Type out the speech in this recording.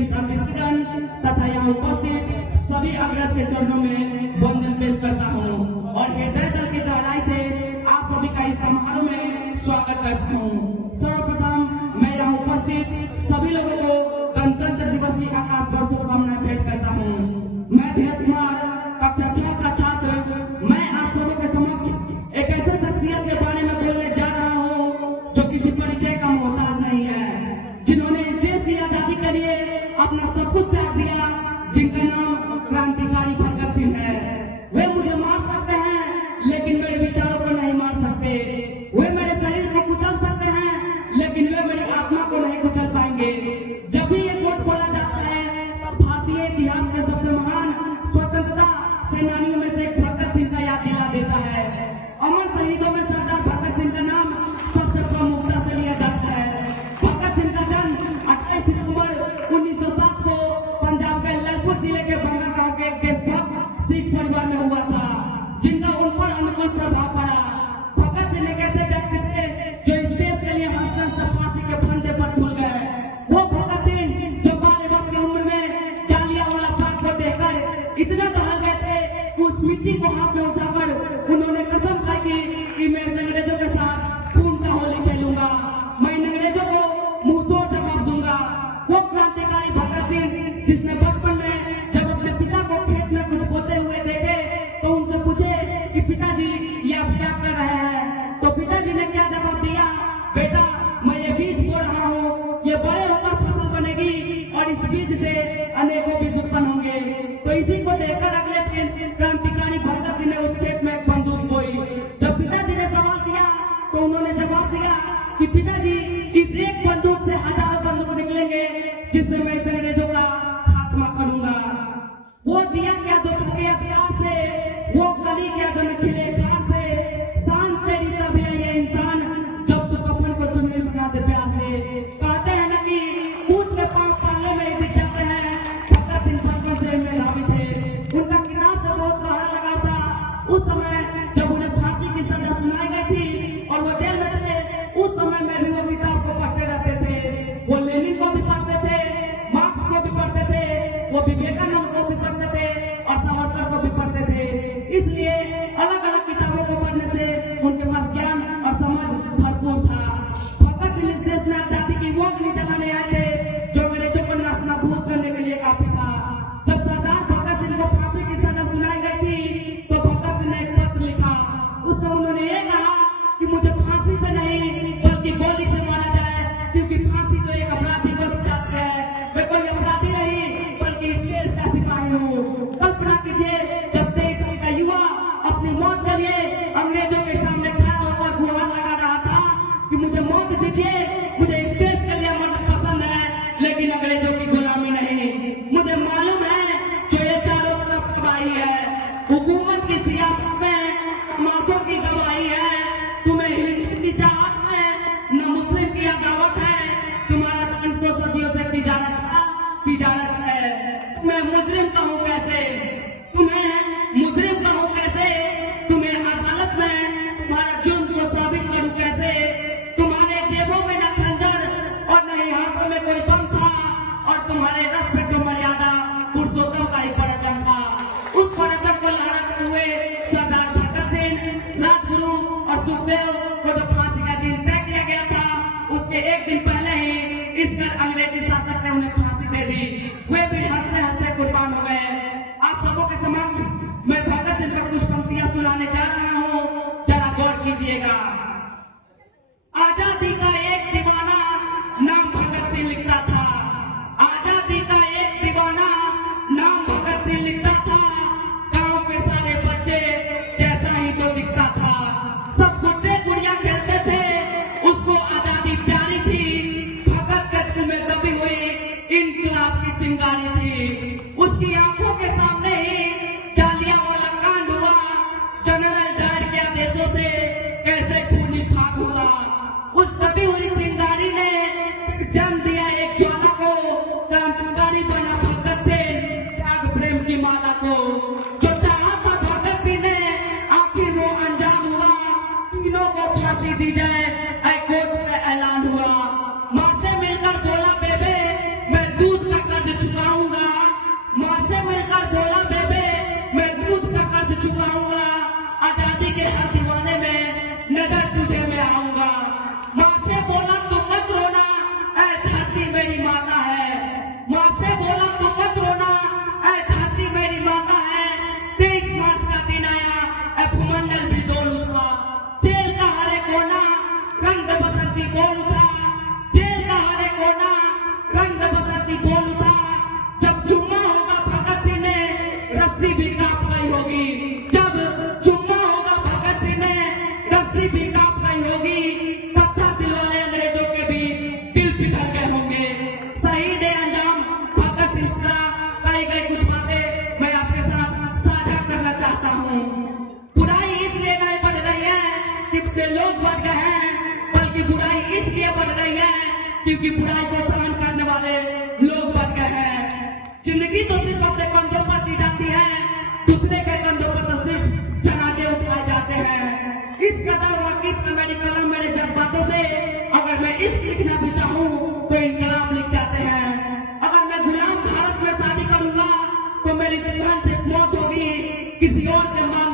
विशिष्ट अतिथिगण तथा यहाँ उपस्थित सभी अग्रज के चरणों में वंदन पेश करता हूँ और हृदय दल की गहराई से आप सभी का इस समारोह में स्वागत करता हूँ। सर्वप्रथम मैं यहाँ उपस्थित सभी लोगों को गणतंत्र दिवस की आकाश पर शुभकामनाएं भेंट करता हूँ। मैं धीरज कुमार, कक्षा 6 का छात्र, मैं आप सबों के समक्ष एक ऐसे शख्सियत के बारे में बोलने जा रहा हूँ जो किसी परिचय का मोहताज नहीं है, जिन्होंने इस देश की आजादी के लिए अपना सब कुछ त्याग दिया, जिनका नाम क्रांतिकारी भगत सिंह है। वे मुझे मार सकते हैं लेकिन मेरे विचारों को नहीं मार सकते। वे मेरे शरीर को कुचल सकते हैं लेकिन वे मेरी आत्मा को नहीं कुचल पाएंगे। जब भी ये कोट बोला जाता है तब भारतीय इतिहास के सबसे महान स्वतंत्रता सेनानियों में से एक भगत सिंह का याद दिला देता है। अमर शहीदों में सरदार भगत सिंह का नाम सबसे प्रमुखता से लिया जाता है। भगत सिंह का जन्म 28 सितंबर 1907 को पंजाब के ललपुर जिले के बंगा गांव के देशभक्त सिख परिवार में हुआ था, जिनका उन पर अनुकूल प्रभाव पड़ा। भगत सिंह एक ऐसे व्यक्ति थे जो इस देश के लिए हंसते हंसते फांसी के फंदे पर झूल गए। वो भगत सिंह जो 12 वर्ष की उम्र में जालियांवाला बाग को देखकर इतना दहल गए थे कि उस मिट्टी को हाथ में उठाकर उन्होंने कसम खाई कि मैं अंग्रेजों के साथ खून का होली खेलूंगा, मैं अंग्रेजों को मुंह तोड़ जवाब दूंगा। वो क्रांतिकारी भगत सिंह जिसने बचपन में जब अपने पिता को खेत में कुछ बोते हुए देखे तो उनसे पूछे कि पिताजी ये आप क्या कर रहे हैं, तो पिताजी ने क्या जवाब दिया, बेटा मैं ये बीज बो रहा हूँ, ये बड़े होकर फसल बनेगी और इस बीज से अनेकों बीज उत्पन्न होंगे। तो इसी को देखकर अगले दिन क्रांतिकारी भगत सिंह ने उस खेत में एक बंदूक बोई। जब पिताजी ने सवाल किया तो उन्होंने जवाब दिया कि पिताजी इस एक बंदूक से हजारों बंदूक निकलेंगे जिससे मैं इस अंग्रेजों का खात्मा करूंगा। वो दिया क्या जो थके प्यार से, वो कली क्या जो न खिले प्यार से, शान तेरी तभी है ये इंसान जब तू कफन को चुनरी बना दे प्यार से। कहते हैं ना कि ऊंट के पांव पाले में ही जाते हैं, भगत सिंह बचपन से मेधावी थे। उनका किताब से बहुत गहरा लगा था। उस समय जब उन्हें फांसी की सजा सुनाई गई थी और वो जेल में थे, उस समय में भी वो किताब को पढ़ते रहते थे। वो लेनिन को भी पढ़ते थे, मार्क्स को भी पढ़ते थे, वो विवेकानंद को भी पढ़ते थे और सावरकर को भी पढ़ते थे। इसलिए अलग अलग किताबों को पढ़ने से उनके पास ज्ञान और समझ भरपूर था। भगत सिंह इस देश में आजादी की वो अग्नि जलाने आए थे जो अंग्रेजों को नास्ताभूत करने के लिए काफी था। जब सरदार भगत सिंह को फांसी की सजा सुनाई गई थी तो भगत सिंह ने एक पत्र लिखा। उसमें उन्होंने ये कहा कि मुझे फांसी से नहीं बल्कि गोली से मारा जाए, क्योंकि फांसी तो एक अपराधी को जाती है। मैं कोई अपराधी नहीं बल्कि इस देश का सिपाही हूँ। कल्पना कीजिए जब 23 साल का युवा अपनी मौत के लिए अंग्रेजों के सामने खड़ा होकर गुहार लगा रहा था कि मुझे मौत दीजिए, मुझे इस देश के लिए मरना पसंद है लेकिन अंग्रेजों की गुलामी नहीं। मुझे मालूम है जो ये चारों तरफ तबाही है, हुकूमत की सियासत में मासों की गवाही है। तुम्हें हिंदू की चाहत है न मुस्लिम की अदावत है, तुम्हारा धन तो सदियों से तिजारत है। तुम्हें मुजरिम कहूँ कैसे, तुम्हें मुजरिम कहूँ कैसे, तुम्हें अदालत में तुम्हारा जुर्म को साबित करूँ कैसे। तुम्हारे जेबों में न खंजर और न ही हाथों में कोई बम था और तुम्हारे रथ पे तो मर्यादा पुरुषोत्तम का ही परचम था। उस परचम को लहराते हुए सरदार भगत सिंह, राजगुरु और सुखदेव को जो फांसी का दिन तय किया गया था उसके एक दिन पहले ही इस पर अंग्रेजी शासक ने उन्हें फांसी दे दी। वे भी हंसते हंसते कुर्बान हो गए। आप सबों के समक्ष मैं भगत सिंह पर कुछ पंक्तियां सुनाने जा रहा हूँ, जरा गौर कीजिएगा। आजादी का एक दीवाना नाम भगत सिंह लिखता था, आजादी का एक दीवाना नाम भगत सिंह लिखता था, गांव के सारे बच्चे जैसा ही तो दिखता था, सब गुड्डे गुड़िया खेलते थे, उसको आजादी प्यारी थी, भगत के दिल में दबी हुई इनकलाब की चिंगारी थी। उसकी आंखों के सामने ही जालियांवाला कांड हुआ, जनरल डायर के आदेशों से कैसे खूनी खाक हुआ। उस दबी हुई चिंगारी ने जन्म दिया एक ज्वाला को, क्रांतिकारी बना भगत सिंह त्याग प्रेम की माला को। जो चाहा था भगत सिंह ने आखिर वो अंजाम हुआ, तीनों को फांसी दी जाए हाईकोर्ट में ऐलान हुआ। माँ से मिलकर बोला बेबे मैं दूध का कर्ज लोग बन गए हैं। जिंदगी तो सिर्फ अपने कंधों पर जी जाती है, दूसरे के कंधों पर तो सिर्फ जनाजे उठाए जाते हैं। इस कदर वाकिफ है मेरी कलम मेरे जज्बातों से, अगर मैं इश्क लिखना भी चाहूँ तो इनकलाब लिख जाते हैं। अगर मैं गुलाम भारत में शादी करूंगा तो मेरी दुल्हन से मौत होगी, किसी और के मान